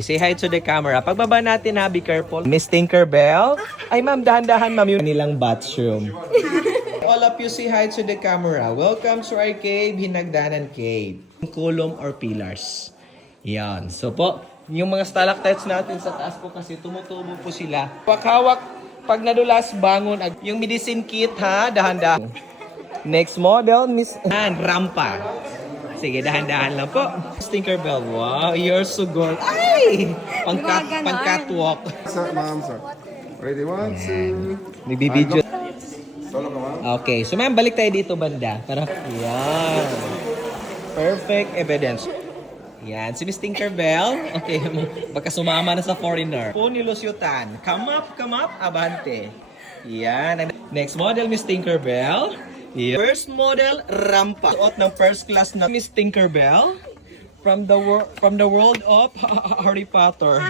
Say hi to the camera. Pagbaba natin ha, be careful. Miss Tinkerbell. Ay ma'am, dahan-dahan ma'am yung kanilang bathroom. All of you say hi to the camera. Welcome to our cave, Hinagdanan Cave. Column or pillars. Yan. So po, yung mga stalactites natin sa taas po kasi tumutubo po sila. Hawak-hawak, pag nadulas, bangon. Yung medicine kit ha, dahan-dahan. Next model, Miss Rampa. Sige, dahan-dahan lang po. Tinkerbell, wow, you're so good. Ay! Pang-catwalk. Sir, ma'am, sir. Ready, one, two. Nagbibideo. Solo ka, ma'am. Okay, so ma'am, balik tayo dito banda. Para, yan. Perfect evidence. Yan, si Miss Tinkerbell. Okay, baka sumama na sa foreigner. Pony Lusyutan. Come up, abante. Yan. Next model, Miss Tinkerbell. Yeah. First model, Rampa. Suot ng first class na Miss Tinkerbell from the world of Harry Potter.